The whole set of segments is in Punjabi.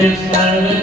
Krishna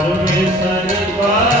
Parmesar Parmesar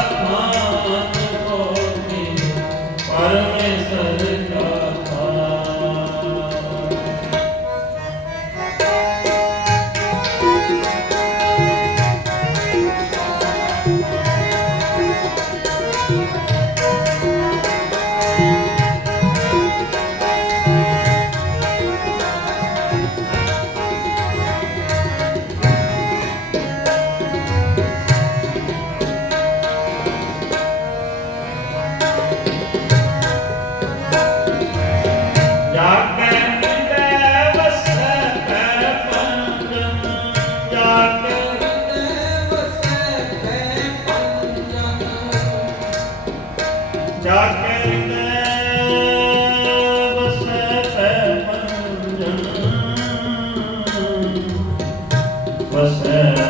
ਵਸੈ